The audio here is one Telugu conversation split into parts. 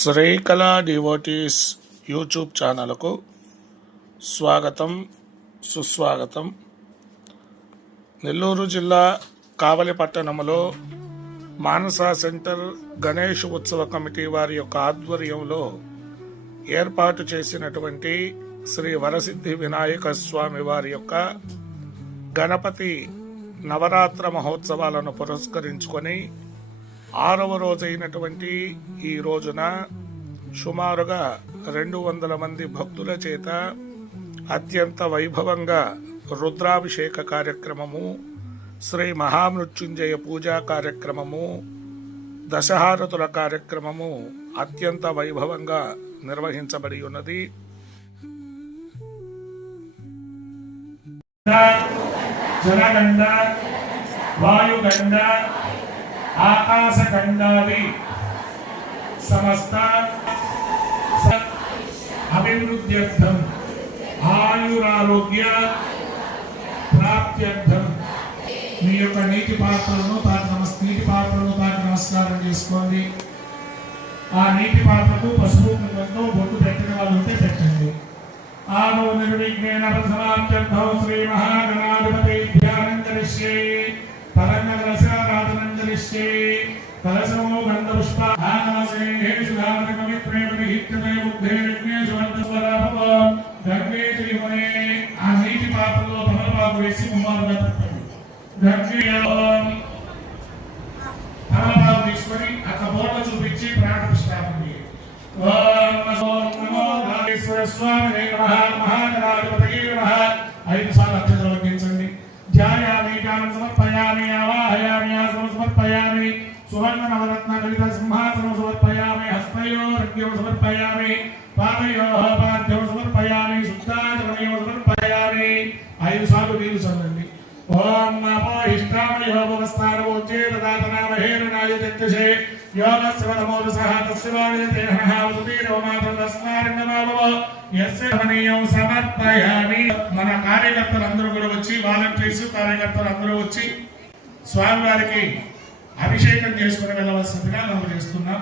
శ్రీకళ డివోటీస్ యూట్యూబ్ ఛానల్కు స్వాగతం సుస్వాగతం. నెల్లూరు జిల్లా కావలి పట్టణంలో మానస సెంటర్ గణేష్ ఉత్సవ కమిటీ వారి యొక్క ఆధ్వర్యంలో ఏర్పాటు చేసినటువంటి శ్రీ వరసిద్ధి వినాయక స్వామి వారి యొక్క గణపతి నవరాత్ర మహోత్సవాలను పురస్కరించుకొని 6వ రోజైనటువంటి ఈ రోజున సుమారుగా 200 మంది భక్తుల చేత అత్యంత వైభవంగా రుద్రాభిషేక కార్యక్రమము, శ్రీ మహామృత్యుంజయ పూజా కార్యక్రమము, దశహారతుల కార్యక్రమము అత్యంత వైభవంగా నిర్వహించబడి ఉన్నది. జలగండ, వాయుగండ, ఆకాశగండాది సమస్త అభివృద్ధ్యర్థం, ఆయురారోగ్య ప్రాప్త్యర్థం మీ యొక్క నీటి పాత్రలను తాకి నమస్కారం చేసుకోండి. ఆ నీటి పాత్రకు పసుపు కుంకుమతో బొట్టు పెట్టిన వాళ్ళు ఉంటే పెట్టండి. ఆనో నిర్విఘ్నేన ప్రథమార్థం శ్రీ మహాగణాధిపతి ధ్యానం కరిష్యే తరంగరసారాధనం కరిష్యే కలశమో గంధపుష్ప ఆనమసేషు ధామకమిత్రేమహిత్యమే బుద్ధే విఘ్నేషు వంతస్వరాపో గంగే శ్రీమనే. ఆ నీటి పాత్రలో తమలపాకు వేసి ముమ్మారుగా తిప్పండి. తమలపాకు తీసుకొని అక్కడ బోర్ల చూపించి ప్రాణప్రతిష్ఠాపన చేయండి. ఓం నమో నాగేశ్వర స్వామి నమః, మహాగణాధిపతయే నమః. 5 సార్లు అక్షతలు వడ్డించండి. ధ్యాయామి, జ్ఞానం సమర్పయామి, ఆవాహయామి, ఆసనం సమర్పయామి, సువర్ణ నవరత్న కలిత సింహాసనం సమర్పయామి, హస్తయోరగ్యం సమర్పయామి, పాదయోః పాద్యం సమర్పయామి, శుద్ధాచరణయం సమర్పయామి. 5 సార్లు నీరు చల్లండి. ఓం నమో ఇష్టామయోగవస్థానమోచేతదాతనామహేరణాయ చక్షుషే యోగస్య నమోదసః తస్యవాదితే నమః ఉదీరవమాతస్మారణమావో యస్యమనీయం సమర్పయామి. మన కార్యకర్తలందరూ కూడా వచ్చి, వాలంటీర్స్ కార్యకర్తలందరూ వచ్చి స్వామివారికి అభిషేకం చేసుకుని వెళ్ళవలసిందిగా మనం చేస్తున్నాం.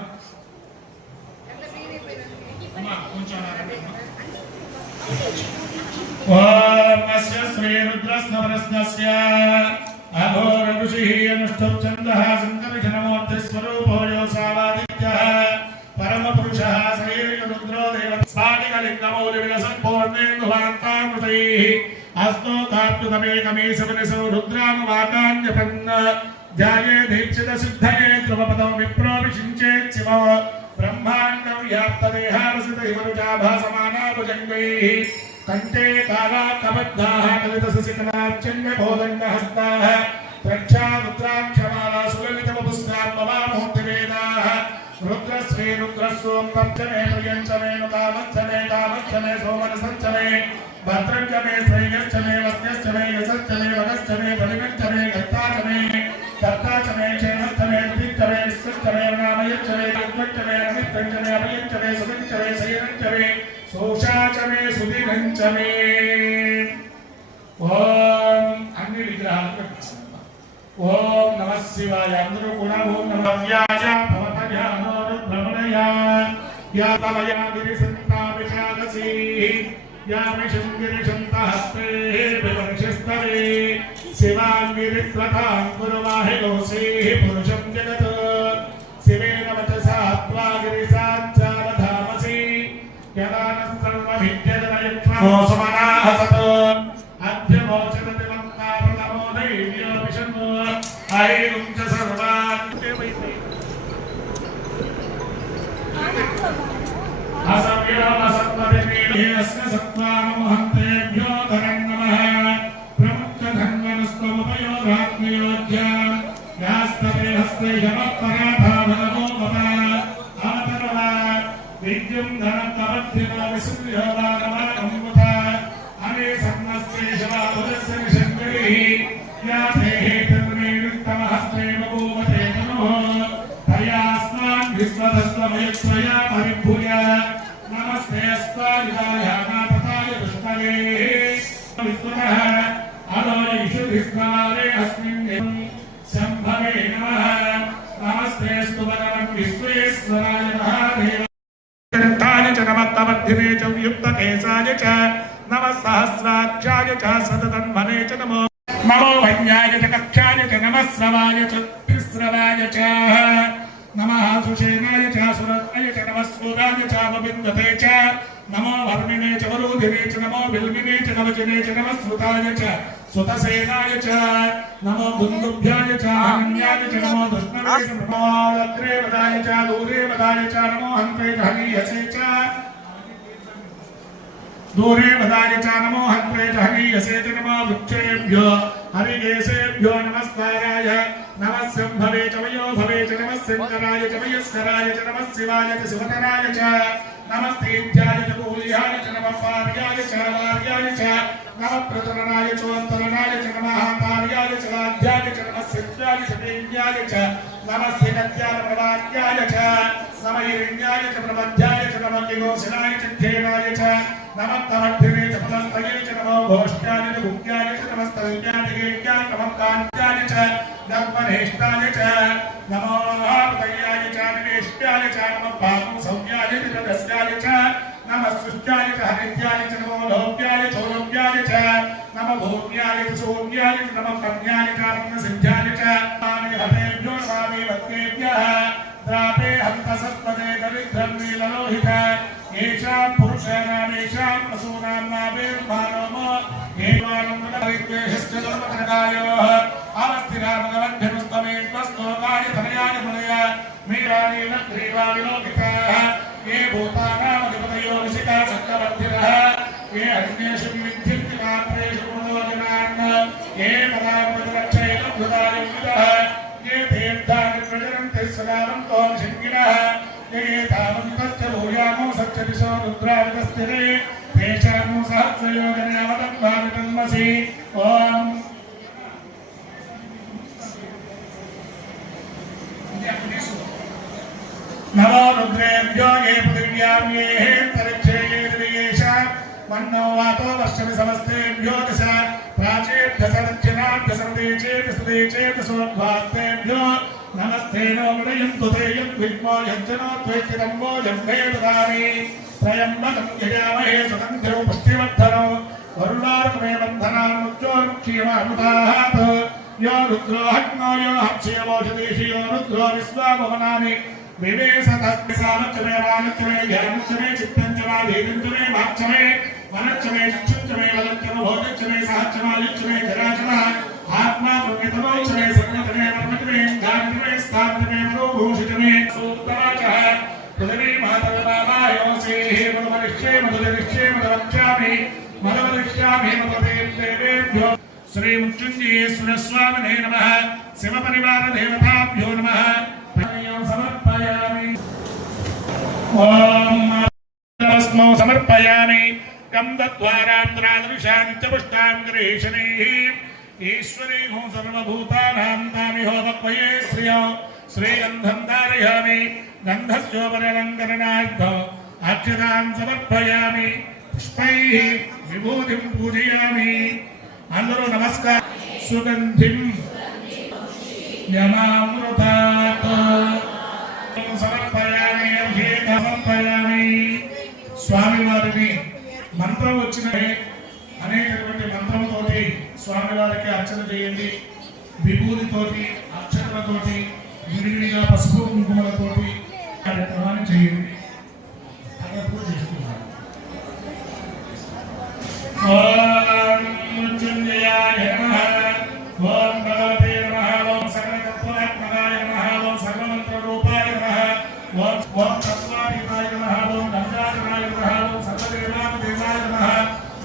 ఓం అస్య శ్రీ రుద్రస్నవరస్నస్య అఘోర ఋషిః అనుష్ఠుప్ ఛందః సంకర్షణమూర్తి స్వరూపో యోసావాదిత్యః పరమ పురుషః శ్రీరిక రుద్రో దేవ స్ఫాటికలింగమౌలి విలసత్పూర్ణేందువాంతామృతైః అస్తోకాప్యుతమేకమీశమనిసో రుద్రానువాకాన్యపన్న ధ్యాయే దీక్షిత సిద్ధయే ధ్రువపదం విప్రోభిషించేత్ శివ బ్రహ్మాండం వ్యాప్తదేహారసిత హిమరుచాభాసమానాభుజంగైః కంఠే కాలాకబద్ధాః కలితశశిఖలార్చన్యకోదండహస్తాః రక్షా రుద్రాక్షమాలా సులలితవపుస్త్రాత్మవామూర్తివేదాః రుద్రశ్రీ రుద్రస్వం పంచమే ప్రియంచమే కామచ్చమే కామచ్చమే సోమనసచ్చమే భద్రంచమే శ్రేయశ్చమే వస్త్యశ్చమే యశశ్చమే వగశ్చమే బలిగశ్చమే గత్తాచమే దత్తాచమే క్షేమశ్చమే ప్రతిచ్చమే విశ్వశ్చమే నామయచ్చమే అద్వచ్చమే అమిత్రంచమే అభయంచమే సుభించమే శయనంచమే సోషాచమే సుదినంచమే. ఓం అన్ని విగ్రహాలు పెట్టేస్తాం. ఓం నమః శివాయ. అందరూ కూడా ఓం నమః భవతయానో రుద్రమణయా యాతమయా గిరిసంతావిషాదసీ యామిషం గిరిశంతహస్తే వివర్షస్తవే శివాంగిరిత్వతాం గురువాహిలోసే పురుషం జగత్ శివేన వచసా త్వా గిరిసాంచావధామసి యదానస్సర్వవిద్యజనయత్నో సమనాహసత్ అధ్యమోచనతి వంతాప్రతమో దైవ్యో విషన్నో ఐరుం చ సర్వాన్ అసవ్యోమసత్వదినేస్య సత్వానమోహంతేభ్యో ధనం నమః ప్రముఖ్యధన్వనస్తముపయోగాత్మయోధ్యాం యాస్తతే హస్తే యమపరాధాభనమో మమ ఆతరవ విద్యుం ధనం తమధ్యమో విసుర్యోగానమానముత అనే సన్నస్యేషవాపురస్య నిషంగరిః యాతేః తన్మేనుత్తమహస్తే బభూవతే నమో తయాస్మాన్ విశ్వదస్త్వమయత్వయా పరిభూయ నమస్తే అస్మాదిదాయ నాపతాయ విష్ణవే విష్ణుః అలోయిషు విష్ణారే అస్మిన్ శంభవే నమః నమస్తే స్తు భగవన్ విశ్వేశ్వరాయ మహాదేవ. च नमः कवर्धिने च युक्तकेशाय च नमः सहस्राक्षाय च सततन्मने च नमो नमो वन्याय च कक्षाय च नमः स्रवाय च तिस्रवाय च नमः सुषेणाय च सुरत्नाय च नमः सूराय च नवबिन्दते च नमो वर्मिणे च वरुधिने च नमो बिल्मिने च नवजने च नमः श्रुताय च सुतसेनाय च नमो दुन्दुभ्याय च हन्याय च नमो दुष्णवे च नमो अग्रे वदाय च दूरे वदाय च नमो हन्त्रे च हनीयसे च दूरे वदाय च नमो हन्त्रे च हनीयसे च नमो वृक्षेभ्यो हरिकेशेभ्यो नमस्काराय नमः शम्भवे च वयो भवे च नमः शङ्कराय च वयस्कराय च नमः शिवाय च शिवतराय च नमस्तेभ्याय च कूल्याय च नमः पार्याय च वार्याय च नमः प्रतरणाय च अन्तरणाय च नमः कार्याय च लाभ्याय च नमः सिद्ध्याय च देव्याय च नमः सिद्धत्याय प्रवाक्याय च नमः हिरण्याय च प्रमध्याय च नमः किलोसिनाय च खेनाय च नमः तमद्धिने च पदस्तये च नमो घोष्ठ्याय च भुक्त्याय च नमः स्तव्याय च गेट्याय नमः कान्त्याय च नमः च नमो पदयाय च निवेष्ट्याय च नमः पापं सौम्याय च रस्याय च नमः सृष्ट्याय च हरित्याय च नमो लोक्याय च लोक्याय च नमः भूम्याय च सोम्याय च नमः कन्याय च नमः सिद्ध्याय च नामे हतेभ्यो नमामि भक्तेभ्यः द्रापे हन्तसत्पदे दरिद्रं नीललोहित येषां पुरुषाणामेषां पशूनां नामेर्मानोमो एवानन्दरिद्वेषश्च धर्मकनकायोः अवस्थिरामगवद्भ्यनुस्तमे त्वस्तोकाय धनयाय मुनय मीराणि नग्रीवाविलोकिताः ये भूतानामधिपतयो विशिखा चक्रवर्तिनः ये अन्येषु विविध्यन्ति मात्रेषु गुणोदिनान् ये पदामृतरक्षैलब्धुदायुविदः ये तीर्थानि प्रचरन्ति सदानन्तो शिङ्गिनः ये तावन्तश्च भूयामो सच्चदिशो रुद्रावितस्थिरे तेषामो सहस्रयोजने अवदन्भावितन्मसि ॐ नमो रुद्रेभ्यो ये पृथिव्यां ये परिच्छेये दिवेशा वन्नो वातो वर्षमि समस्तेभ्यो दश प्राचेभ्य दक्षिणाभ्य सदेचेभ्य सोद्वास्तेभ्यो नमस्ते नो मृडयन्तु ते यद्विद्मो यज्जनो त्वेष्टितम्बो जम्भे ददामि त्रयम्बकं यजामहे सुगन्धिरो पुष्टिवर्धनो वरुणार्कमे बन्धनामुच्चोर्मुक्षीयमामृताहात् यो रुद्रो हग्नो यो हप्स्यवोषधीषि यो रुद्रो विश्वाभवनानि विवेशतस्मिसामच्चमे वानच्चमे ध्यानच्चमे चित्तञ्चमे धीरञ्चमे भाक्षमे वनच्चमे चक्षुच्चमे वदच्चमे भोजच्चमे सहच्चमालिच्चमे जराचमः आत्मा पुण्यतमोच्चमे सर्वतमे वर्मच्चमे गानच्चमे स्थानच्चमे मनोभूषितमे सूक्तवाचः पृथिवी मातरबाबायोऽसेः मधुमनिष्ये मधुजनिष्ये मधुवक्ष्यामि मधुवदिष्यामि मधुदेवेभ्यो श्रीमृत्युञ्जयेश्वर स्वामिने नमः शिवपरिवारदेवताभ्यो नमः समर्पयामि ॐ समर्पयामि गन्धद्वारान्द्रादृशां च पुष्टां गृहीषणैः ईश्वरी हो सर्वभूतानां तामिहो वक्वये श्रियो श्रीगन्धं धारयामि गन्धस्योपरलङ्करणार्थम् अक्षतां समर्पयामि पुष्पैः विभूतिं पूजयामि అందరూ నమస్కారం సుగంధిం యమామృతాత్ సమర్పయామి అభిషేకం సమర్పయామి స్వామివారిని మంత్రం వచ్చిన అనేకటువంటి మంత్రముతోటి స్వామివారికి అర్చన చేయండి విభూతితోటి అక్షతలతోటి విడివిడిగా పసుపు కుంకుమలతోటి కార్యక్రమాన్ని చేయండి అక్కడ పూజ చేస్తున్నారు मृत्युंजयाय नमः ओम भगवते नमः ओम सकलतत्त्वात्मकाय नमः ओम सर्वमन्त्ररूपाय नमः ओम तत्त्वातीताय नमः ओम गंगाधराय नमः ओम सर्वदेवादेवाय नमः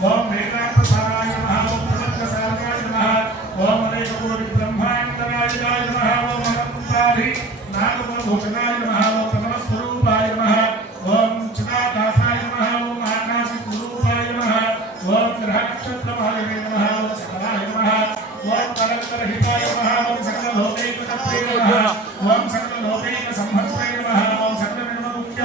ओम वेदान्तसाराय नमः ओम प्रपञ्चसाराय नमः ओम अनेककोटि ब्रह्माण्डराय नमः ओम अनन्तारि नागभूषणाय नमः ओम प्रथमस्वरूपाय नमः ओम चिदाकाशाय नमः ओम आकाशस्वरूपाय नमः ओम ग्रहनक्षत्रमाय नमः ओम सकलाय नमः ओम कलंकरहिताय नमः ओम सकललोकैकतत्त्वे नमः ओम सकललोकैकसंहर्त्रे नमः ओम सकलनिर्ममुख्याय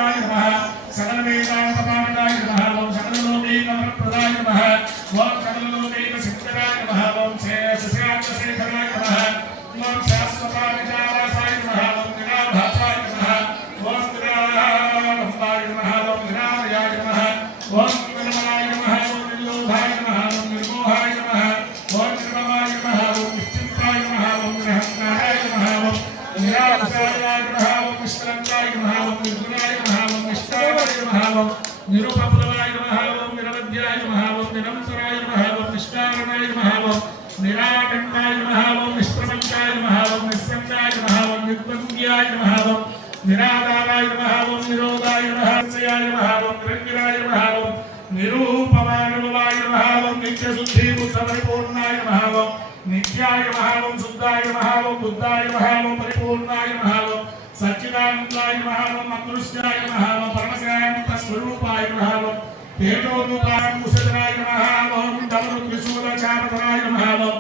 నిరుపప్లవాయ నమః ఓం నిరవధ్యాయ నమః ఓం నిరంతరాయ నమః ఓం నిష్కారణాయ నమః ఓం నిరాకంఠాయ నమః ఓం నిష్ప్రపంచాయ నమః ఓం నిస్సంగాయ నమః ఓం నిర్ద్వంద్యాయ నమః ఓం నిరాధారాయ నమః ఓం నిరోధాయ నమః సంశయాయ నమః ఓం నిరంజనాయ నమః ఓం నిరూపమానుభవాయ నమః ఓం నిత్యశుద్ధి బుద్ధపరిపూర్ణాయ నమః ఓం నిత్యాయ నమః ఓం శుద్ధాయ నమః ఓం బుద్ధాయ నమః ఓం పరిపూర్ణాయ నమః ఓం సచ్చిదానందాయ నమః ఓం అదృశ్యాయ నమః ఓం పరమశాంత స్వరూపాయ నమః ఓం తేజోరూపాయ కుశలరాయ నమః ఓం ధనుర్ త్రిశూల చాపధరాయ నమః ఓం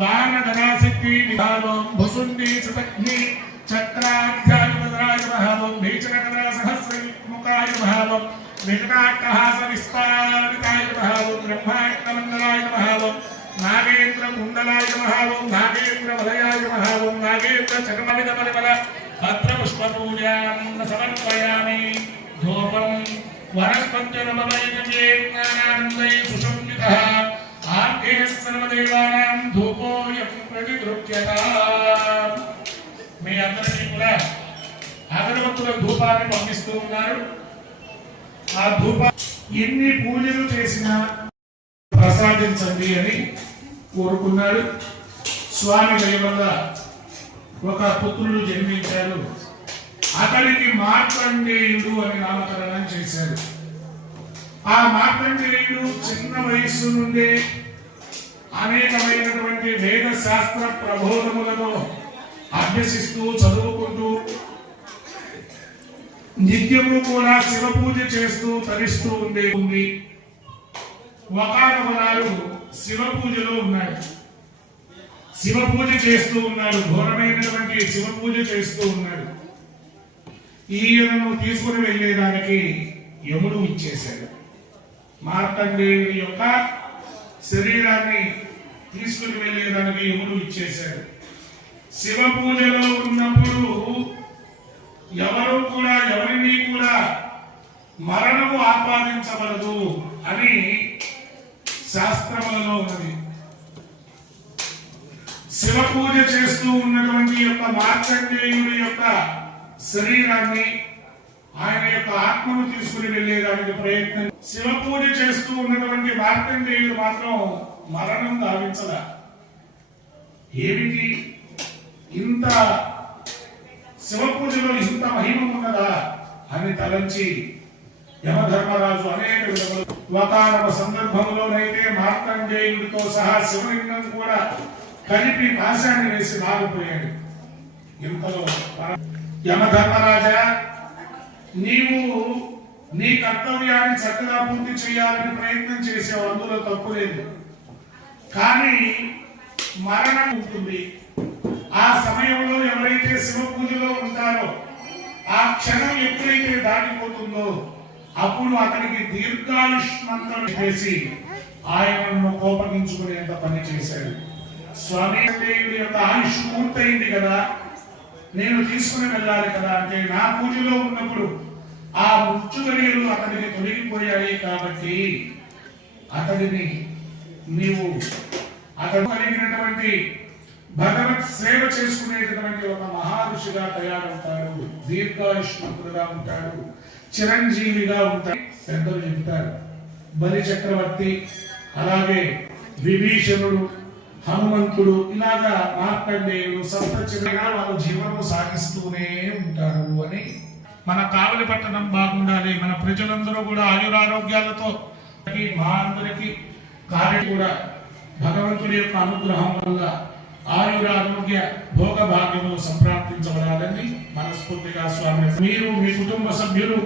వానధనాశక్తి విధాన ఓం భుసుండి సతగ్ని చక్రాధ్యాయుధరాయ నమః ఓం భీచరకరా సహస్రముఖాయ నమః ఓం వెంకటాట్టహాస విస్తారితాయ నమః ఓం బ్రహ్మాండమండలాయ నమః ఓం నాగేంద్ర కుండలాయ నమః ఓం నాగేంద్ర వలయాయ నమః ఓం నాగేంద్ర చక్రమవిద పరిమళ భద్రపుష్పపూజాం సమర్పయామి ధూపం వనస్పత్యనమవైజ్ఞానానందై సుషుమ్నితః ఆర్కేః సర్వదేవానాం ధూపోయం ప్రతిగృహ్యతాం. మీ అందరికీ కూడా అగరబత్తుల ధూపాన్ని పంపిస్తూ ఉన్నారు. ఆ ధూప ఎన్ని పూజలు చేసినా ప్రసాదించండి అని కోరుకున్నాడు. స్వామి దయ వల్ల ఒక పుత్రుడు జన్మించాడు. అతనికి మార్కండేయుడు అని నామకరణం చేశారు. ఆ మార్కండేయుడు చిన్న వయస్సు నుండే అనేకమైనటువంటి వేద శాస్త్ర ప్రబోధములను అభ్యసిస్తూ చదువుకుంటూ నిత్యము కూడా శివ పూజ చేస్తూ తరిస్తూ ఉంది. ఒకానొక నాడు శివ పూజలో ఉన్నాడు. శివ పూజ చేస్తూ ఉన్నాడు. ఘోరమైనటువంటి శివ పూజ చేస్తూ ఉన్నాడు. ఈయనను తీసుకుని వెళ్ళేదానికి యముడు ఇచ్చేశాడు. మార్కండేయుడి యొక్క శరీరాన్ని తీసుకుని వెళ్ళేదానికి యముడు ఇచ్చేశాడు. శివ పూజలో ఉన్నప్పుడు ఎవరు కూడా ఎవరిని కూడా మరణము ఆపాదించబడదు అని శాస్త్రములలో ఉన్నది. శివ పూజ చేస్తూ ఉన్నటువంటి యొక్క మార్కండేయుడి యొక్క శరీరాన్ని ఆయన యొక్క ఆత్మను తీసుకుని వెళ్ళేదానికి ప్రయత్నం. శివ పూజ చేస్తూ ఉన్నటువంటి మార్కండేయుడు మాత్రం మరణం గావించదా. ఏమిటి ఇంత శివ పూజలో ఇంత మహిమ ఉన్నదా అని తలంచి యమధర్మరాజు అనేక విధములు ఒకనొక సందర్భంలోనైతే మార్కండేయుడితో సహా శివలింగం కూడా కలిపి పాశాన్ని వేసి లాగిపోయాడు. ఇంతలో యమధర్మరాజా, నీవు నీ కర్తవ్యాన్ని చక్కగా పూర్తి చేయాలని ప్రయత్నం చేసావు, అందులో తప్పు లేదు. కానీ మరణం ఉంటుంది. ఆ సమయంలో ఎవరైతే శివ పూజలో ఉంటారో ఆ క్షణం ఎప్పుడైతే దాటిపోతుందో అప్పుడు అతనికి దీర్ఘాయుష్మంతం చేసి ఆయనను కోపగించుకునేంత పని చేశాడు. స్వామి యొక్క ఆయుష్ పూర్తయింది కదా, నేను తీసుకుని వెళ్ళాలి కదా అంటే నా పూజలో ఉన్నప్పుడు ఆ మృత్యుగడియలు అతనికి తొలగిపోయాయి కాబట్టి అతడిని నీవు అతడు కలిగినటువంటి భగవత్ సేవ చేసుకునేటటువంటి ఒక మహారుషిగా తయారవుతాడు, దీర్ఘాయుష్మంతుడుగా ఉంటాడు, చిరంజీవిగా ఉంటాడు పెద్దలు చెబుతారు. బలి చక్రవర్తి, అలాగే విభీషణుడు, హనుమంతుడు, ఇలాగా మార్కండేయుడు సప్తచిరంగా వాళ్ళు జీవనం సాగిస్తూనే ఉంటారు అని. మన కావలి పట్టణం బాగుండాలి, మన ప్రజలందరూ కూడా ఆయురారోగ్యాలతో మా అందరికీ కార్యం కూడా భగవంతుడి యొక్క అనుగ్రహం వల్ల ఆయురారోగ్య భోగ భాగ్యములు సంప్రాప్తించబడాలని మనస్ఫూర్తిగా స్వామి మీరు మీ కుటుంబ సభ్యులు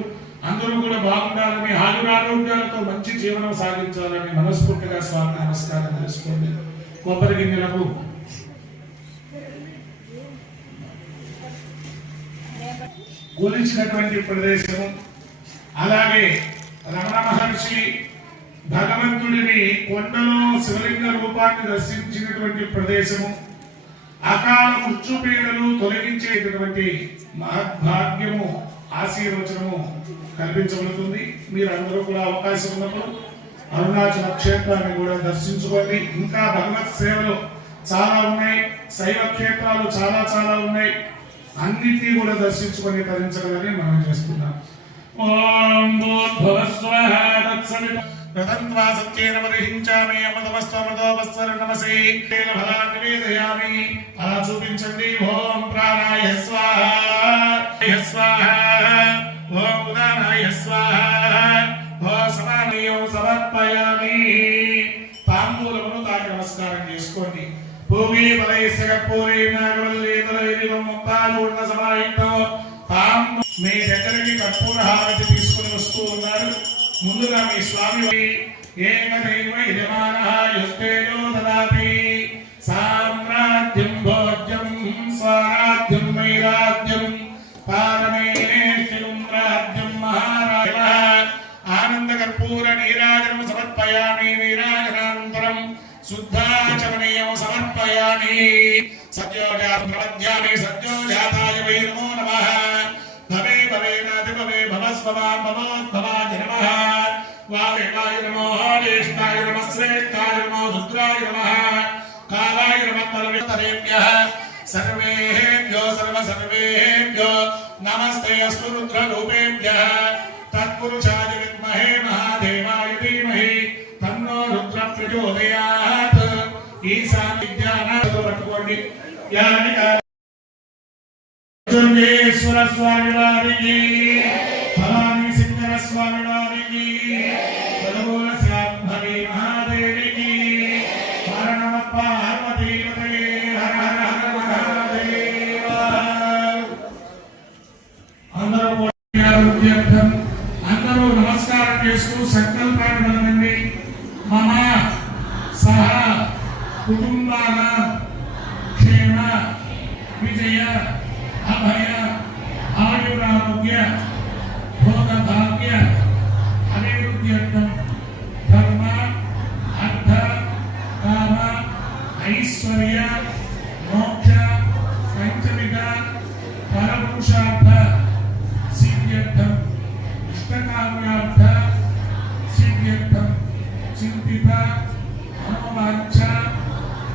అందరూ కూడా బాగుండాలని ఆయురారోగ్యాలతో మంచి జీవనం సాగించాలని మనస్ఫూర్తిగా స్వామి నమస్కారం చేసుకోండి. కొబ్బరి గిన్నెలకు గురించినటువంటి ప్రదేశము, అలాగే రమణ మహర్షి భగవంతుడిని కొండలో శివలింగ రూపాన్ని దర్శించినటువంటి ప్రదేశము, అకాల మృత్యుపీడలు తొలగించేటటువంటి మహద్భాగ్యము ఆశీర్వచనము కల్పించబడుతుంది. మీరు అందరూ కూడా అవకాశం ఉన్నప్పుడు అరుణాచల క్షేత్రాన్ని కూడా దర్శించుకోండి. ఇంకా భగవత్ సేవలు చాలా ఉన్నాయి, శైవ క్షేత్రాలు చాలా చాలా ఉన్నాయి. అన్నిటినీ కూడా దర్శించుకొని తరించగలని మనం చేస్తున్నాం. ఓం భూర్భువస్వః తత్సవితుర్వరేణ్యం రతంత్వా సత్యేన పరిహించామి అమృతమస్తమృతోపస్తర నమసి తేన ఫలాన్ని నివేదయామి. అలా చూపించండి. ఓం ప్రాణాయ స్వాహ స్వాహ, ఓం ఉదానాయ స్వాహ, ఓం సమానీయం సమర్పయామి. తాంబూలమును తాకి నమస్కారం చేసుకోండి. భూమి పదైసగ పూరి నాగవల్లి తలైరివం ముక్తాలు ఉన్న సమాహితం మీ దగ్గరికి కర్పూర హారతి తీసుకుని వస్తూ ఉన్నారు. ముందుగా మీ స్వామి ఏకదైవ యజమానః యుస్తేజో దదాతి సామ్రాజ్యం భోజ్యం స్వరాజ్యం వైరాజ్యం పారమేష్టిం రాజ్యం మహారాజ. ఆనంద కర్పూర నీరాజనం సమర్పయామి. నీరాజనానంతరం శుద్ధాచమనీయం సమర్పయామి. సత్యోజాతామి సత్యోజాతాయ వై నమో నమః. భవే భవేనాది భవే భవస్వమాం భవోద్భవాయ నమః. వాదేవాయ నమో జ్యేష్ఠాయ నమః శ్రేష్ఠాయ నమో రుద్రాయ నమః. కాలాయ నమః పరమేశ్వరేభ్యః సర్వేభ్యో సర్వేభ్యో నమస్తే అస్తు రుద్రరూపేభ్యः. తత్పురుషాయ విద్మహే మహాదేవాయ ధీమహి తన్నో రుద్ర ప్రచోదయాత్. ఈశాన్య జ్ఞానాలతో పట్టుకోండి. దుర్గేశ్వర స్వామి వారికి, భవానీ సింగర స్వామి వారికి, పదమూల శాంభవి మహాదేవికి, హర నమః పార్వతీపతే హర హర హర మహాదేవ. అందరూ నమస్కారం చేస్తూ సంకల్పాన్ని పొందండి. మమ సహ కుటుంబాల క్షేమ విజయ అభయ ఆయురారోగ్య భోగభాగ్య అభివృద్ధ్యర్థం ధర్మ అర్థ కామ ఐశ్వర్య మోక్ష పంచమిక పరపురుషార్థ సిద్ధ్యర్థం ఇష్టకామ్యార్థ సిద్ధ్యర్థం చింతిత మనోవాంఛ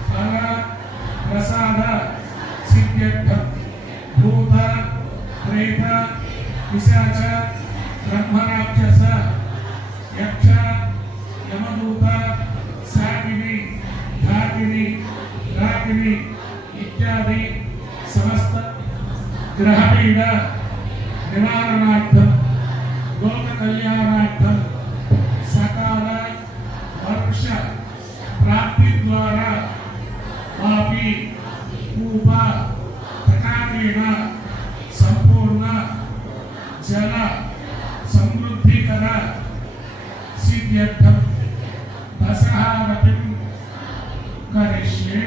ఫల ప్రసాద సిద్ధ్యర్థం భూత ప్రేత పిశాచ బ్రహ్మరాక్షస యక్ష యమదూత శాకిని ఢాకిని రాకిని ఇత్యాది సమస్త గ్రహపీడ నివారణార్థం లోక కళ్యాణార్థం సకాల వర్ష ప్రాప్తి ద్వారా పాపి కూప సంపూర్ణ జల సమృద్ధికర సిద్ధ్యర్థం దశహారతిం కరిష్యే.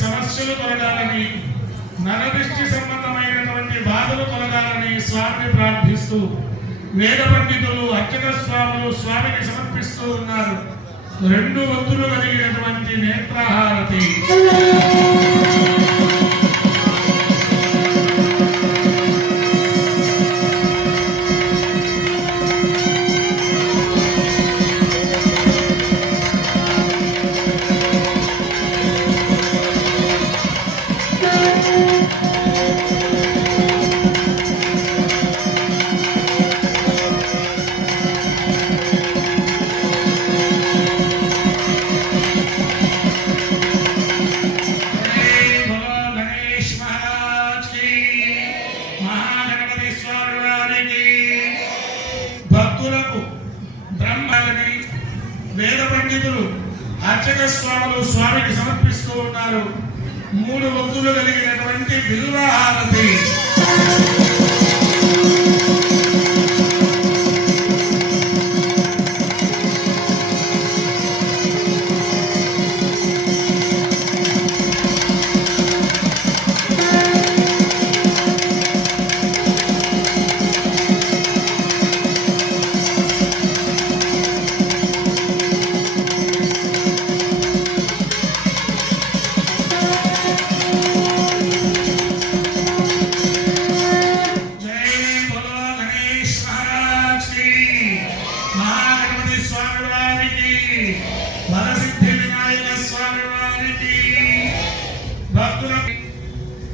సమస్యలు తొలగాలని, నరదృష్టి సంబంధమైనటువంటి బాధలు తొలగాలని స్వామిని ప్రార్థిస్తూ వేద పండితులు అర్చక స్వాములు స్వామికి సమర్పిస్తూ ఉన్నారు. 2 వంతులు కలిగినటువంటి నేత్రహారతి. వేద పండితులు అర్చక స్వాములు స్వామికి సమర్పిస్తూ ఉన్నారు. 3 ఒత్తులు కలిగినటువంటి బిల్వ హారతి.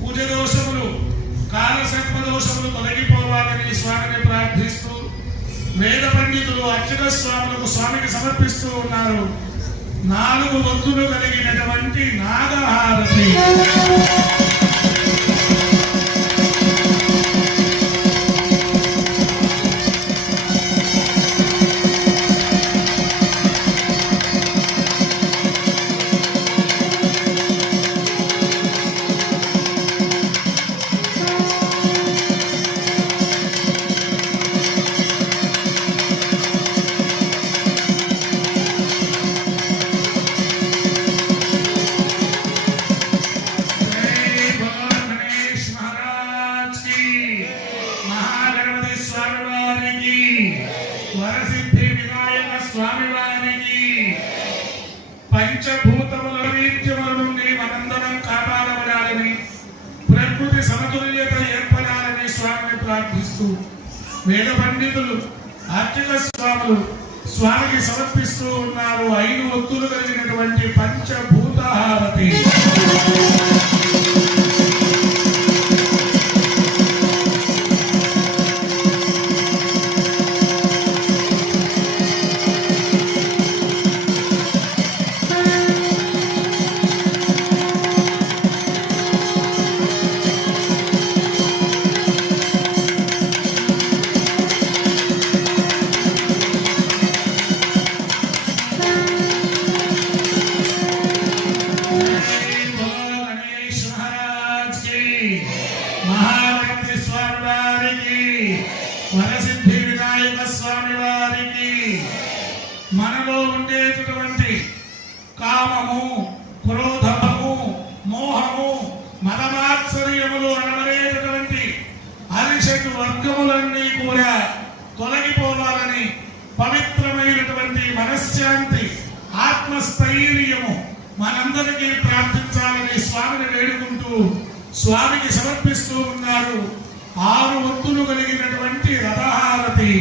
పూజ దోషములు కాలసర్ప దోషములు తొలగిపోవాలని స్వామిని ప్రార్థిస్తూ వేద పండితులు అర్చక స్వాములకు స్వామికి సమర్పిస్తూ ఉన్నారు 4 ఒత్తులు కలిగినటువంటి నాగహారతి. వరసిద్ధి వినాయక స్వామి వారికి పంచభూతముల వీర్యముల నుండి మనందరం కాపాడబడాలని ప్రకృతి సమతుల్యత ఏర్పడాలని స్వామిని ప్రార్థిస్తూ వేద పండితులు అర్చక స్వాములు స్వామికి సమర్పిస్తూ ఉన్నారు 5 ఒత్తులు కలిగినటువంటి పంచభూత హారతి. మహాగణపతి స్వామి వారికి వరసిద్ధి వినాయక స్వామి వారికి మనలో ఉండేటటువంటి కామము క్రోధము మోహము మదమాత్సర్యములు అనబడేటటువంటి అరిషట్ వర్గములన్నీ కూడా తొలగిపోవాలని పవిత్రమైనటువంటి మనశ్శాంతి ఆత్మస్థైర్యము మనందరికీ ప్రార్థించాలని స్వామిని వేడుకుంటూ స్వామికి సమర్పిస్తూ ఉన్నారు 6 ఒత్తులు కలిగినటువంటి రథహారతి.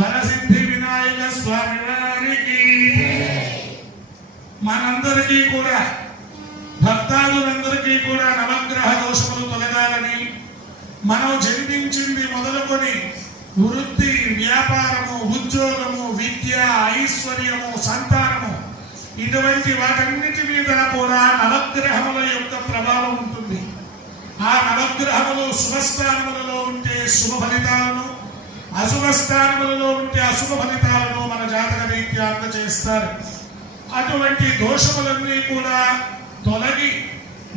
వరసిద్ధి వినాయక స్వామి వారికి మనందరికీ కూడా భక్తాదులందరికీ కూడా నవగ్రహ దోషములు తొలగాలని మనం జన్మించింది మొదలుకొని వృత్తి వ్యాపారము ఉద్యోగము విద్య ఐశ్వర్యము సంతానము ఇటువంటి వాటన్నిటి మీద కూడా నవగ్రహముల యొక్క ప్రభావం ఉంటుంది. ఆ నవగ్రహములు శుభస్థానములలో ఉంటే శుభ ఫలితాలను అశుభ స్థానములలో ఉంటే అశుభ ఫలితాలను మన జాతక రీత్యా అందజేస్తారు. అటువంటి దోషములన్నీ కూడా తొలగి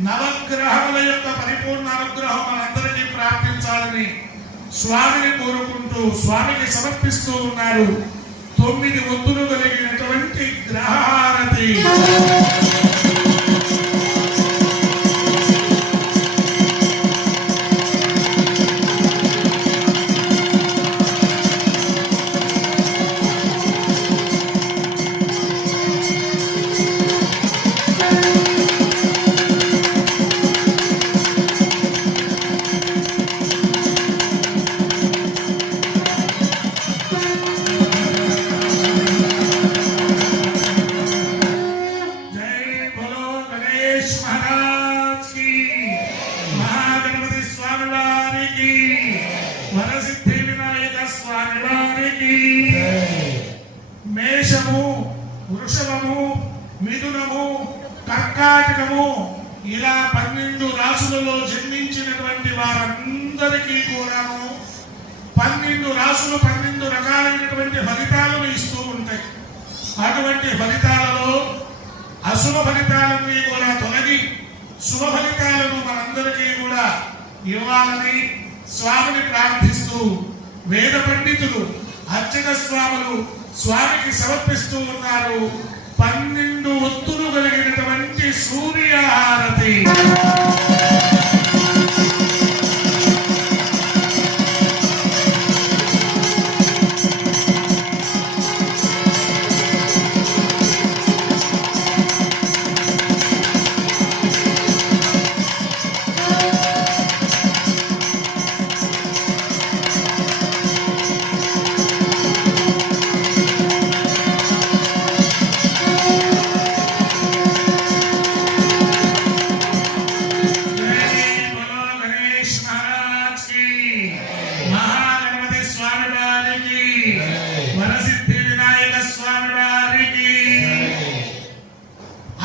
నవగ్రహముల యొక్క పరిపూర్ణ అనుగ్రహం మనందరికీ ప్రార్థించాలని స్వామిని కోరుకుంటూ స్వామికి సమర్పిస్తూ ఉన్నారు 9 ఒత్తులు కలిగినటువంటి గ్రహారతి. వరసిద్ధి వినాయక స్వామి వారికి మేషము, వృషభము, మిథునము, కర్కాటకము ఇలా 12 రాశులలో జన్మించినటువంటి వారందరికీ కూడాను 12 రాశులు 12 రకాలైనటువంటి ఫలితాలను ఇస్తూ ఉంటాయి. అటువంటి ఫలితాలలో అశుభ ఫలితాలన్నీ కూడా తొలగి శుభ ఫలితాలను మనందరికీ కూడా ఇవ్వాలని స్వామిని ప్రార్థిస్తూ వేద పండితులు అర్చక స్వాములు స్వామికి సమర్పిస్తూ ఉన్నారు 12 ఒత్తులు కలిగినటువంటి సూర్యహారతి.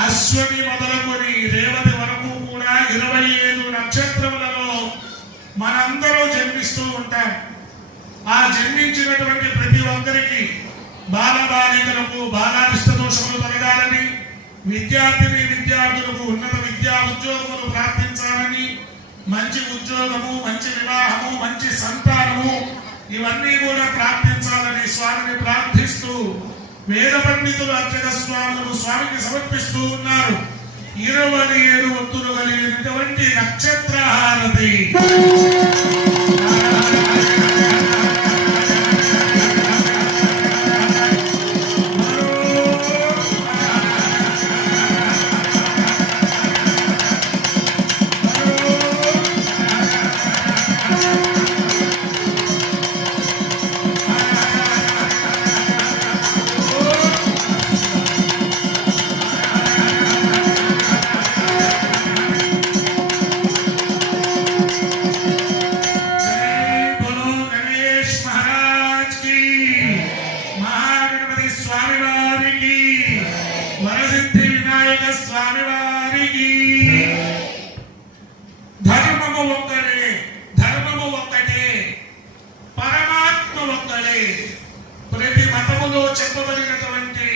అశ్వని మొదలుకొని రేవతి వరకు కూడా 27 నక్షత్రములలో మనందరూ జన్మిస్తూ ఉంటాం. ఆ జన్మించినటువంటి ప్రతి ఒక్కరికి బాలబాలికలకు బాలారిష్ట దోషములు తొలగాలని, విద్యార్థులకు ఉన్నత విద్యా ఉద్యోగములు ప్రార్థించాలని, మంచి ఉద్యోగము, మంచి వివాహము, మంచి సంతానము ఇవన్నీ కూడా ప్రార్థించాలని స్వామిని ప్రార్థిస్తూ వేద పండితులు అర్చక స్వాములు స్వామికి సమర్పిస్తూ ఉన్నారు 27 ఒత్తులు కలిగినటువంటి నక్షత్రహారతి. ధర్మము ఒక్కటే, పరమాత్మ ఒక్కడే. ప్రతి మతములో చెప్పబడినటువంటి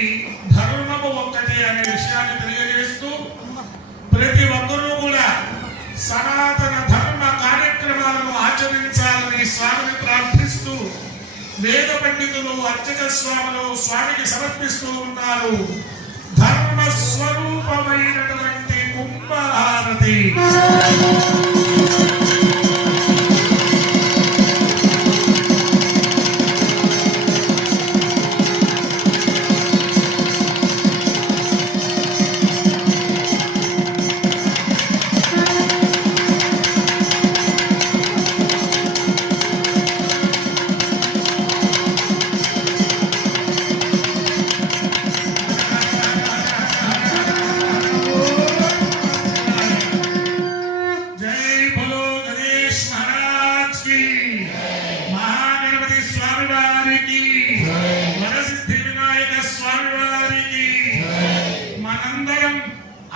ధర్మము ఒక్కటే అనే విషయాన్ని తెలియజేస్తూ ప్రతి ఒక్కరూ కూడా సనాతన ధర్మ కార్యక్రమాలను ఆచరించాలని స్వామిని ప్రార్థిస్తూ వేద పండితులు అర్చక స్వాములు స్వామికి సమర్పిస్తూ ఉన్నారు ధర్మ స్వరూపమైనటువంటి కుంభహారతి.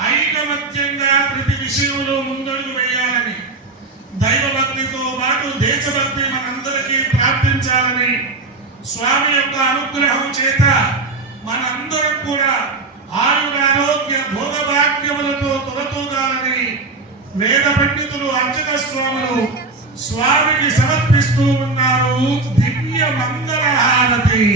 ఐకమత్యంగా ప్రతి విషయంలో ముందడుగు వేయాలని, దైవభక్తితో పాటు దేశభక్తి మనందరికీ ప్రార్థించాలని, స్వామి యొక్క అనుగ్రహం చేత మనందరం కూడా ఆయురారోగ్య భోగభాగ్యములతో తొలతూగాలని వేద పండితులు అర్చక స్వాములు స్వామికి సమర్పిస్తూ ఉన్నారు దివ్య మంగళహారతి.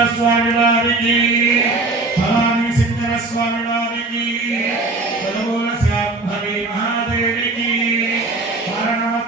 వెంకటేశ్వర స్వామి వారికి భవానీ శంకర స్వామి వారికి పదమూల శాంభవి మహాదేవికి హర నమః